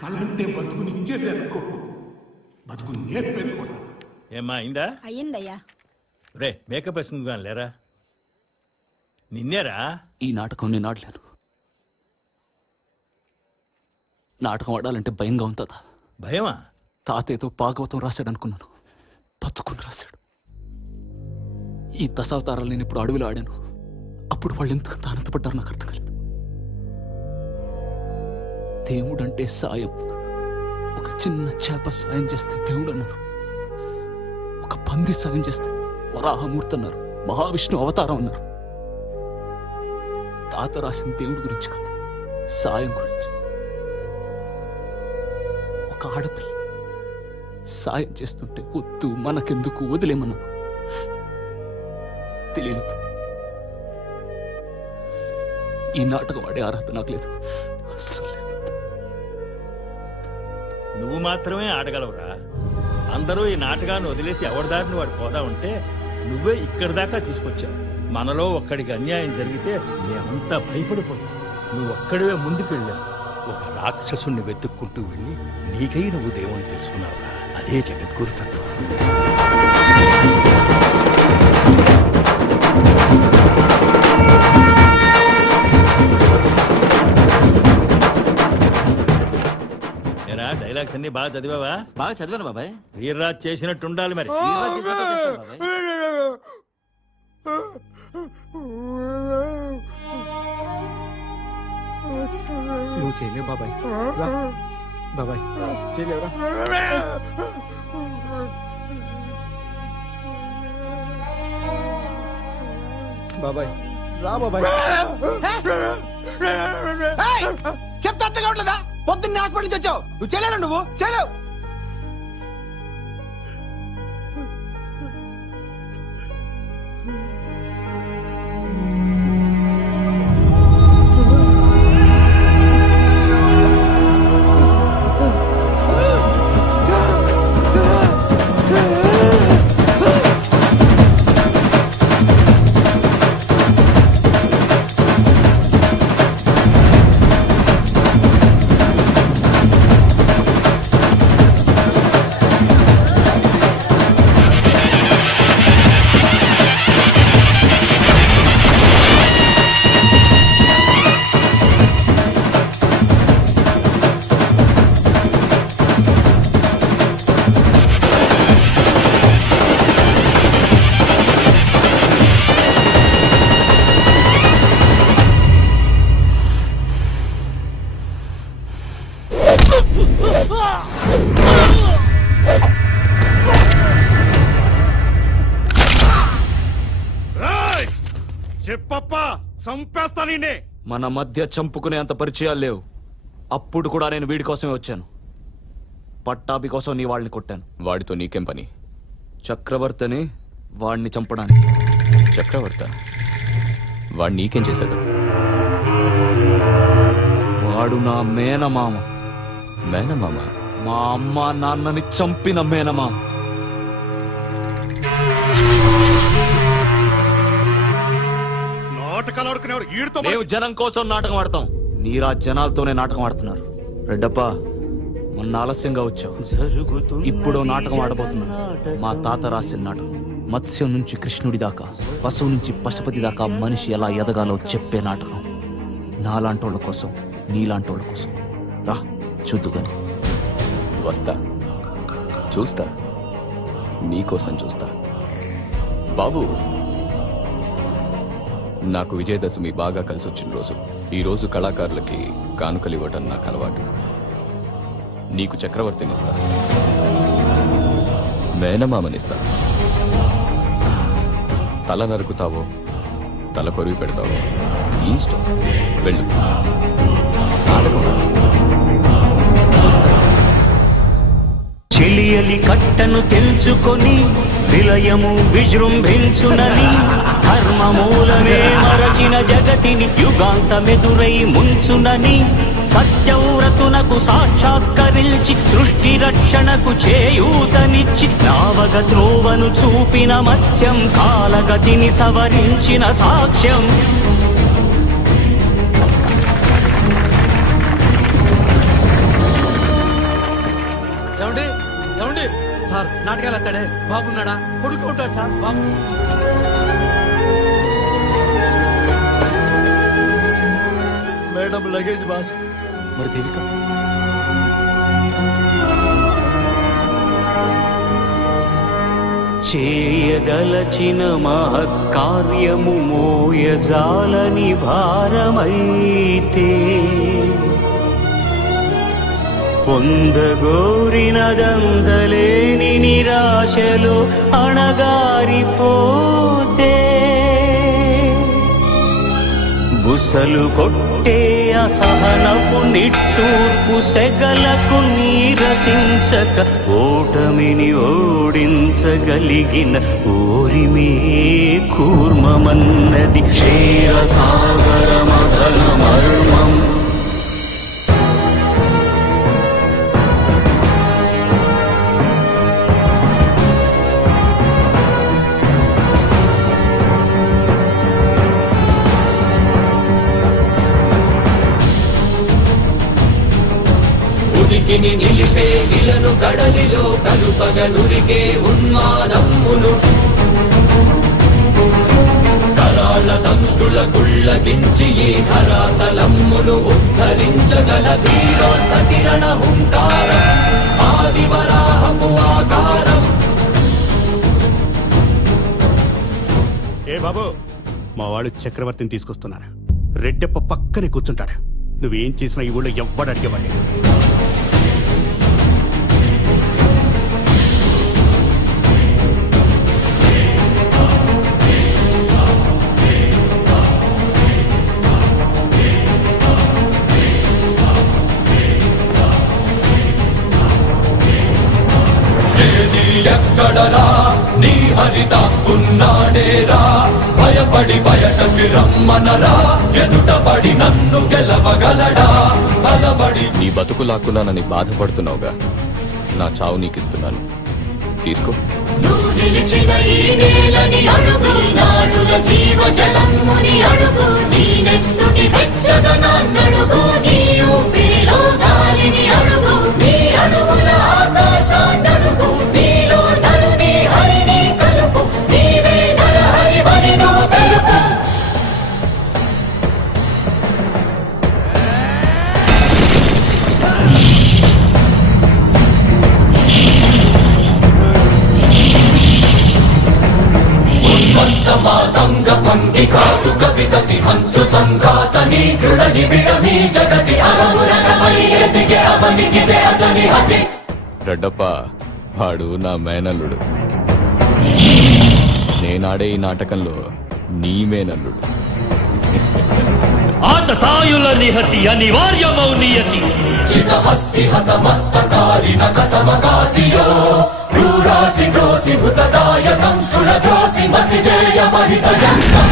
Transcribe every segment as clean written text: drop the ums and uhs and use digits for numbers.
కళంటే బతుకునిచ్చేది అనుకో, బతుకుని నేర్పేది కూడా. ఏమ్మా అయిందా? అయ్యిందయ్యా. రే మేకప్ వేసుకుందా లేరా? నిన్నేరా? ఈ నాటకం నేను ఆడలేను. నాటకం ఆడాలంటే భయంగా ఉంటుందా? భయమా? తాతయ్యతో భాగవతం రాశాడు అనుకున్నాను, బతుకుని రాశాడు. ఈ దశావతారాలు నేను ఇప్పుడు అడవిలో ఆడాను. అప్పుడు వాళ్ళు ఎందుకంత ఆనందపడ్డారు నాకు అర్థం కాలేదు. దేవుడంటే సాయం. ఒక చిన్న చేప సాయం చేస్తే దేవుడు అన్నారు, ఒక పంది సాయం చేస్తే వరాహమూర్తి అన్నారు, మహావిష్ణు అవతారం అన్నారు. తాత రాసిన దేవుడి గురించి కాదు, సాయం గురించి. ఒక ఆడపిల్ల సాయం చేస్తుంటే వద్దు మనకెందుకు వదిలేమన్నాను. తెలియలేదు. ఈ నాటకం ఆడే అర్హత నాకు లేదు, అస్సలు లేదు. నువ్వు మాత్రమే ఆడగలవురా. అందరూ ఈ నాటకాన్ని వదిలేసి ఎవరిదారిని వాడు పోదా ఉంటే నువ్వే ఇక్కడి దాకా తీసుకొచ్చావు. మనలో ఒక్కడికి అన్యాయం జరిగితే మేమంతా భయపడిపోయాం. నువ్వు ఒక్కడివే ముందుకెళ్ళావు. ఒక రాక్షసుణ్ణి వెతుక్కుంటూ వెళ్ళి నీకై నువ్వు దేవుణ్ణి తెలుసుకున్నావురా. అదే జగద్గురు తత్వం. ఏరా డైలాగ్స్ అన్ని బాగా చదివావా? బాగా చదివాను బాబాయ్. వీర్రాజ్ చేసినట్టు ఉండాలి మరి. నువ్వు చేయలేవు బాబాయ్. బాబాయ్ చేయలేవురా. బాబాయ్ రా బాబాయ్. చెప్తా అర్థం కావట్లేదా? పొద్దున్నే హాస్పిటల్ నుంచి వచ్చావు, నువ్వు చేయలేవు, నువ్వు చేయలేవు. మన మధ్య చంపుకునే అంత పరిచయాలు లేవు. అప్పుడు కూడా నేను వీడి కోసమే వచ్చాను. పట్టాభి కోసం నీ వాళ్ళని కొట్టాను. వాడితో నీకేం పని? చక్రవర్తిని వాడిని చంపడానికి. చక్రవర్త వాడు నీకేం చేశాడు? వాడు నా మేనమామ. మేనమామ? మా అమ్మ నాన్నని చంపిన మేనమామ. మేము జనం కోసం నాటకం ఆడతాం, మీరా జనాలతోనే నాటకం ఆడుతున్నారు. రెడ్డప్ప మొన్న ఆలస్యంగా వచ్చావు, ఇప్పుడు నాటకం ఆడబోతున్నాం. మా తాత రాసిన నాటకం. మత్స్యం నుంచి కృష్ణుడి దాకా, పశువు నుంచి పశుపతి దాకా మనిషి ఎలా ఎదగాలో చెప్పే నాటకం. నాలాంటోళ్ళ కోసం, నీలాంటోళ్ళ కోసం. రా చూద్దుగాని. వస్తా, చూస్తా, నీకోసం చూస్తా. బాబు, నాకు విజయదశమి బాగా కలిసి వచ్చిన రోజు. ఈరోజు కళాకారులకి కానుకలు ఇవ్వటం నాకు అలవాటు. నీకు చక్రవర్తినిస్తా, మేనమామనిస్తా. తల నరుకుతావో తల కొరివి పెడతావో ఈ ఇష్టం. వెళ్ళు. చెలియలి కట్టను తెంచుకొని విలయము విజృంభించునని ధర్మమూలమే మరచిన జగతిని యుగాంతమెదురై ముంచునని సత్యవ్రతునకు సాక్షాత్కరించి సృష్టి రక్షణకు చేయూతనిచ్చి నావగ త్రోవను చూపిన మత్స్యం కాలగతిని సవరించిన సాక్ష్యం. తగలతాడే బాగున్నాడా పడుకుంటాడు సార్ బాబు. Madam luggage boss. మరి దేవిక చేయదలచిన మహత్కార్యము మోయజాలని భారమైతే పొందగోరినదందలేని నిరాశలో అణగారిపోతే బుసలు కొట్టే అసహనపు నిట్టూర్పు సెగలకు నీరసించక ఓటమిని ఓడించగలిగిన ఓరిమే కూర్మమన్నది క్షీరసాగర మదన మర్మం. ఉనికిని నిలిపే ఇలను కడలిలో కలుపగలురికే ఉన్మాదమ్మును కరాల దంష్టుల గుళ్ళగించి ఈ ధరాతలమ్మును ఉద్ధరించగల ధీరోత్తతిరణ హుంకారం ఆదివరాహపు ఆకారం. ఏ బాబు, మా వాడు చక్రవర్తిని తీసుకొస్తున్నారు. రెడ్డప్ప పక్కనే కూర్చుంటాడు. నువ్వేం చేసినా ఈ ఊళ్ళో ఎవ్వడు అడిగేవాడే. ఎక్కడరా నీ హరితాకున్నాడేరా భయపడి బయటకి రమ్మనరా ఎదుటపడి నన్ను గెలవగలడా బలబడి. నీ బతుకు లాక్కున్నానని బాధపడుతున్నావుగా, నా చావు నీకిస్తున్నాను, తీసుకో. నువ్వు నిలిచిన ఈ నేలని అడుగు నాడుల జీవజలమ్ముని అడుగు నీ నెత్తుటి వెచ్చదనాన్నడుగు నీ ఊపిరిలో గాలిని అడుగు నీ అడుగుల ఆకాశాన్నడుగు నీలో నరుని హరిని కలుపు నీవే నరహరివని నువ్వు తెలుపు. మాతంగ భంగి ఘాతు కవిగతి హంతృ సంఘాత నీ దృఢ నిబిడ మీ జగతి అరమురగమై ఎదిగే అవనికిదే అసని హతి. రెడ్డప్ప వాడు నా మేనల్లుడు. నేనాడే ఈ నాటకంలో నీ మేనల్లుడు. ఆతతాయుల నిహతి అనివార్యమౌ నియతి చితహస్తి హత మస్తకారిణ కసమకాసియో క్రూరాసి గ్రోసి హుతదాయ దంష్టుల ద్రోసి మసిజేయ మహితయంగం.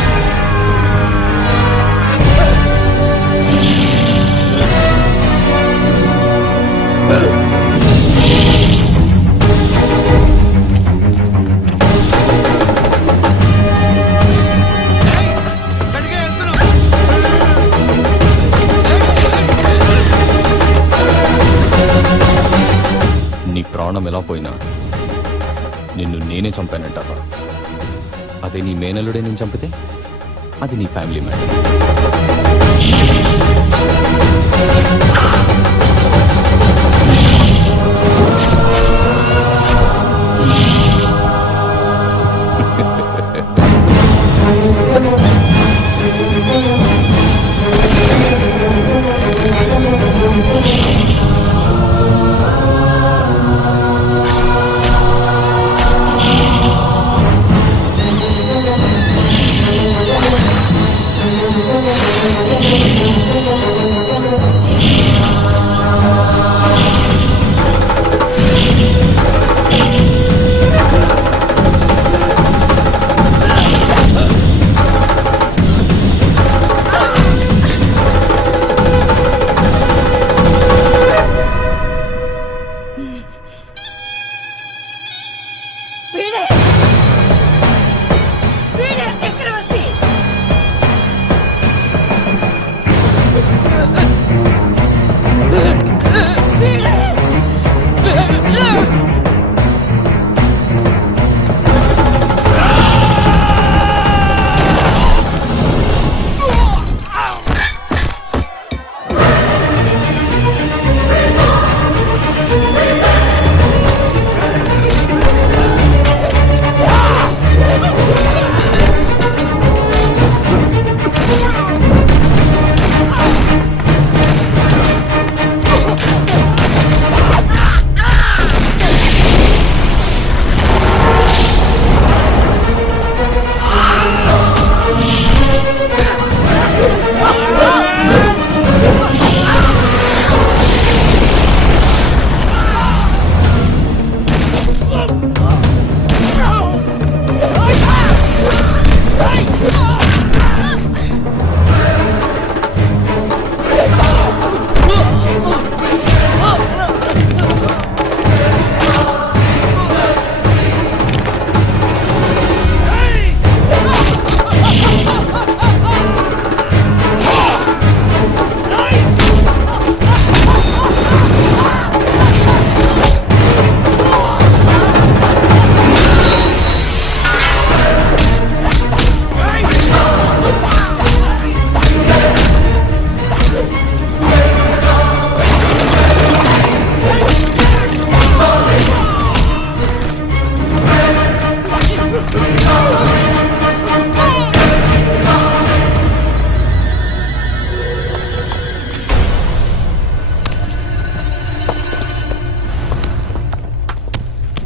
నీ ప్రాణం ఎలా పోయినా నిన్ను నేనే చంపానంటావా? అదే నీ మేనల్లుడే నేను చంపితే అది నీ ఫ్యామిలీ మ్యాటర్.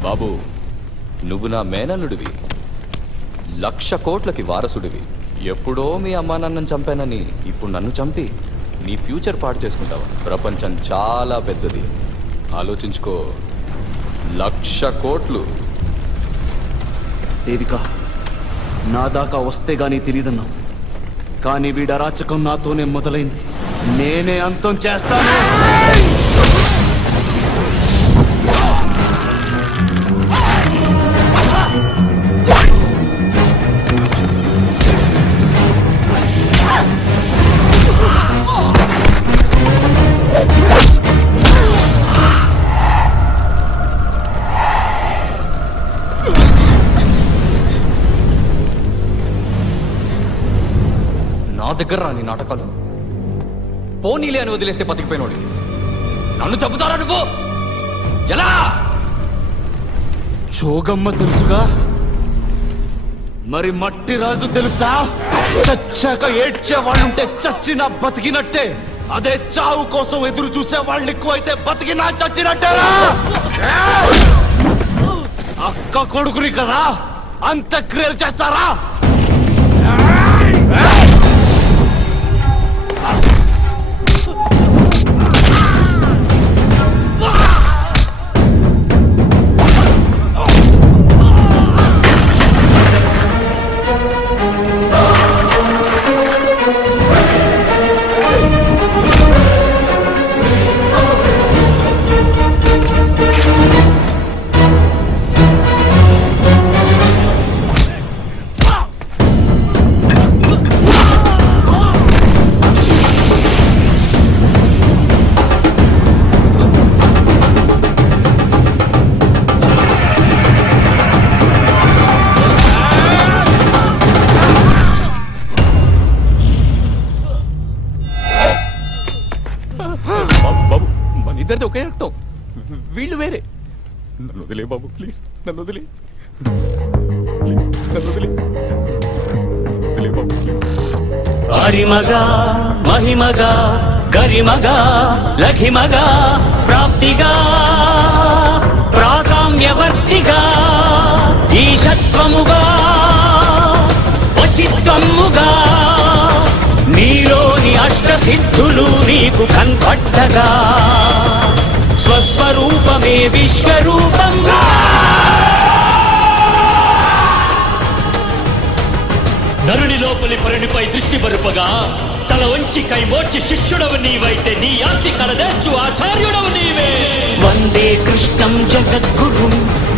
బాబు, నువ్వు నా మేనల్లుడివి, 1,00,000 కోట్లకి వారసుడివి. ఎప్పుడో మీ అమ్మా నాన్నని చంపానని ఇప్పుడు నన్ను చంపి నీ ఫ్యూచర్ పాడు చేసుకుంటావా? ప్రపంచం చాలా పెద్దది, ఆలోచించుకో. 1,00,000 కోట్లు. దేవిక, నా దాకా వస్తే గానీ తెలియదన్నావు, కానీ వీడి అరాచకం నాతోనే మొదలైంది. నేనే అంతం చేస్తాను. నా దగ్గర రాని నాటకాలు. పోనీలే అని వదిలేస్తే బతికిపోయినోడి నన్ను చంపుతారా నువ్వు? ఎలా? జోగమ్మ తెలుసుగా, మరి మట్టి రాజు తెలుసా? చచ్చాక ఏడ్చే వాళ్ళుంటే చచ్చినా బతికినట్టే, అదే చావు కోసం ఎదురు చూసే వాళ్ళు ఎక్కువైతే బతికినా చచ్చినట్టేరా? అక్క కొడుకుని కదా అంత్యక్రియలు చేస్తారా? ఇద్దరిది ఒకే రక్తం, వీళ్ళు వేరే. నన్ను వదిలే బాబు, ప్లీజ్ నన్ను వదిలే, ప్లీజ్ నన్ను వదిలే, వదిలే బాబు ప్లీజ్. అరిమగా మహిమగా గరిమగా లఘిమగా ప్రాప్తిగా ప్రాకామ్యవర్తిగా ఈశత్వముగా వశిత్వముగా నీలోని అష్టసిద్ధులు నీకు కన్పట్టగా స్వస్వరూపమే విశ్వరూపంగా నరుని లోపలి పరునిపై దృష్టి బరుపగా తల వంచి కైమోర్చి శిష్యుడవు నీవైతే నీ ఆర్తి కలదేర్చు ఆచార్యుడవు నీవే. వందే కృష్ణం జగద్గురుం,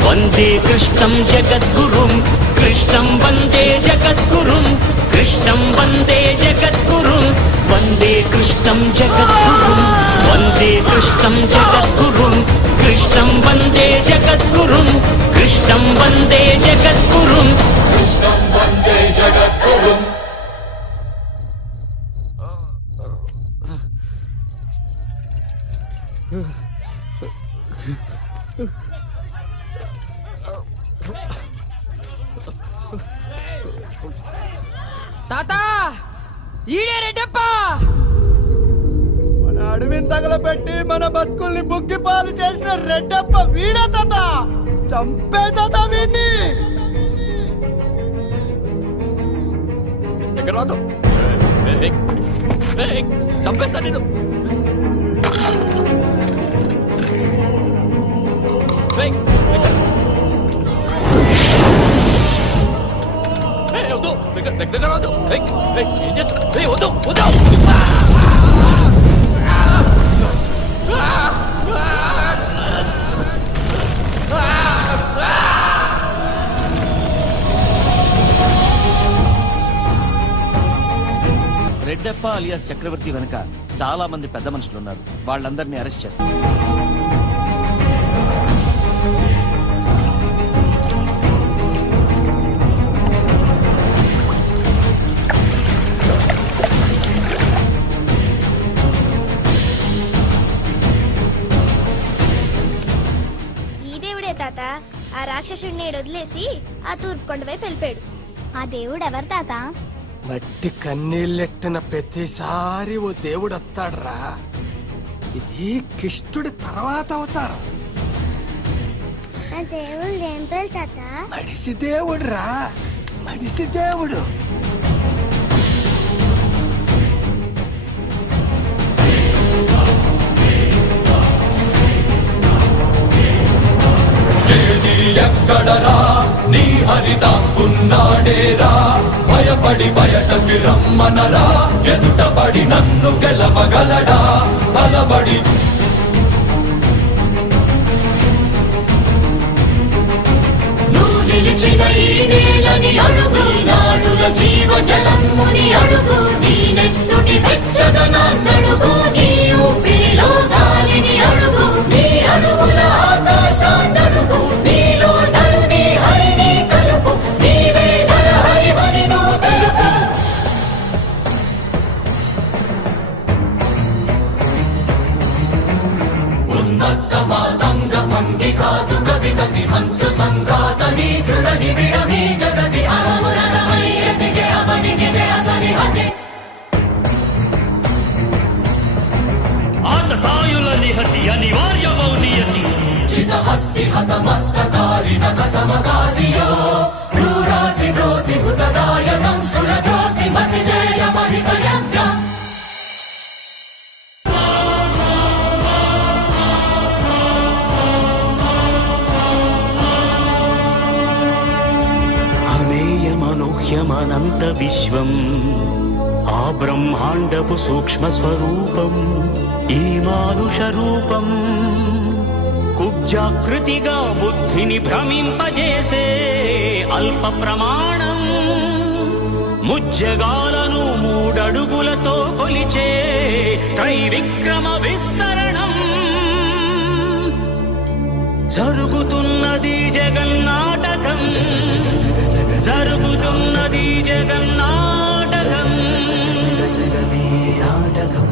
వందే కృష్ణం జగద్గురుం, కృష్ణం వందే జగద్గురుం, కృష్ణం వందే జగద్గురుం, వందే కృష్ణం జగద్గురుం, వందే కృష్ణం జగద్గురుం, కృష్ణం వందే జగద్గురుం, కృష్ణం వందే జగద్గురుం, కృష్ణం వందే జగద్గురుం. తాత ఈడే రెడ్డప్ప. మన అడవిని తగలబెట్టి మన బతుకుల్ని బుగ్గి పాలు చేసిన రెడ్డప్ప వీడే తాత. చంపే తాత వీడిని. దగ్గర రాదు, చంపేస్తా నేను. దగ్గర రాదు, ఏం చేస్తా? వద్దు వద్దు. రెడ్డప్ప అలియాస్ చక్రవర్తి వెనక చాలా మంది పెద్ద మనుషులు ఉన్నారు. వాళ్ళందరినీ అరెస్ట్ చేస్తారు. తాత ఆ రాక్షసుడిని వదిలేసి ఆ తూర్పు కొండ వైపు వెళ్ళిపోయాడు. ఆ దేవుడు ఎవరు తాత? మట్టి కన్నీళ్ళెట్టిన ప్రతిసారి ఓ దేవుడు వస్తాడ్రా. ఇది కృష్ణుడి తర్వాత అవుతారు. దేవుడు ఏం పేరు తాత? మడిసి దేవుడు రా, మడిసి దేవుడు. ఎక్కడరా నీ హరిదాకున్నాడేరా, భయపడి బయటకి రమ్మనరా, ఎదుటపడి నన్ను గెలవగలడా బలబడి. నువ్వు నిలిచిన ఈ నేలని అడుగు, నాడుల జీవ జలమ్ముని అడుగు, నీ నెత్తుటి వెచ్చదనాన్నడుగు, నీ ఊపిరిలో గాలిని అడుగు, నీ అడుగుల ఆకాశాన్నడుగు, నీలో నరుని హరిని కలుపు, నీవే నరహరివని నువ్వు తెలుపు. ఉన్నత మాతంగ భంగి కాదు కవితతి మంత్ర సంఘాతని దృఢ నిబిడమీ జగతి అహమునగమై ఎదిగే అవనిగిదే అసని హతి. ఆతతాయుల నిహతి అనివార్యమౌ నియతి, చితహస్తి హతమస్తకారిణ కసమకాసియో, భ్రూరాసి భ్రోసి హుతదాయకం శృణద్రోసి మసి జయ మహితయజ్ఞం. అమేయమనూహ్యమనంత విశ్వం, ఆ బ్రహ్మాండపు సూక్ష్మ స్వరూపం, ఈ మానుష రూపం కుబ్జాకృతిగా బుద్ధిని భ్రమింపజేసే అల్ప ప్రమాణం, ముజ్జగాలను మూడడుగులతో కొలిచే త్రైవిక్రమ విస్తరణం. జరుగుతున్నది జగన్నాటకం, జరుగుతున్నది జగన్నాటకం. నాటకం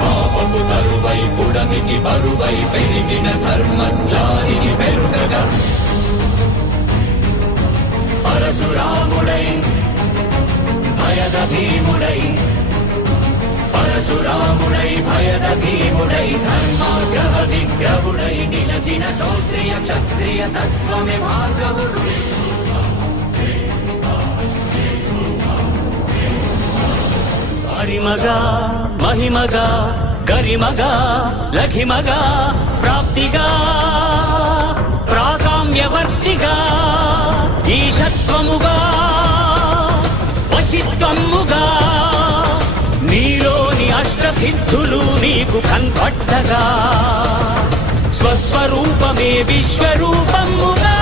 పాపము తరువై పుడమికి బరువై పెరిగిన ధర్మజ్ఞానిని పెరుగగా, పరశురాముడై భయద భీముడై, పరశురాముడై భయద భీముడై, ధర్మాగ్రహ విగ్రహుడై నిలచిన శౌత్రియ క్షత్రియ తత్వమే భార్గవుడు. హరిమగా మహిమగా గరిమగా లఘిమగా ప్రాప్తిగా ప్రాకామ్యవర్తిగా, ఈశత్వముగా వశిత్వముగా, నీలోని అష్టసిద్ధులు నీకు కన్పట్టగా, స్వస్వరూపమే విశ్వరూపముగా.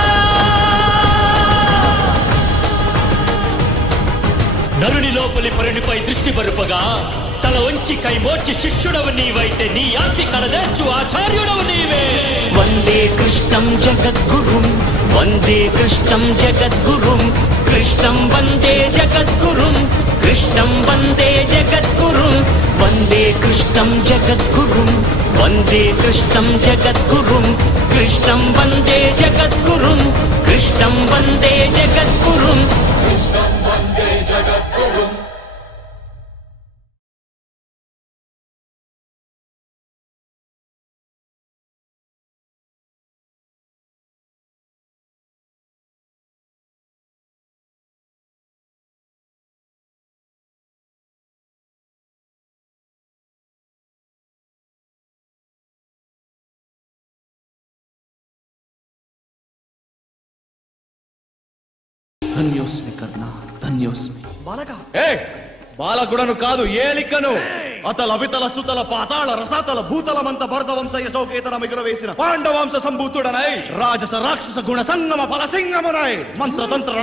నరుని లోపలి పరునిపై దృష్టి బరుపగా, తల వంచి కైమోర్చి శిష్యుడవు నీవైతే నీ ఆర్తి కడదేర్చు ఆచార్యుడవు నీవే. వందే కృష్ణం జగద్గురుం, వందే కృష్ణం జగద్గురుం, కృష్ణం వందే జగద్గురుం, కృష్ణం వందే జగద్గురుం, వందే కృష్ణం జగద్గురుం, వందే కృష్ణం జగద్గురుం, కృష్ణం వందే జగద్గురుం, కృష్ణం వందే జగద్గురుం, కృష్ణం వందే జగద్గురుం. ధన్యోస్మి కర్ణ, ధన్యోస్మి. బాలకుడను కాదు ఏలికను, అతల వితల సుతల పాతాళ రసాతల భూతలమంత భరత వంశయ శౌకేతన మిగుల వేసిన పాండవాంశ సంభూతుడనై, రాజస రాక్షస గుణ సంగమ ఫల సింగమునై, మంత్రతంత్ర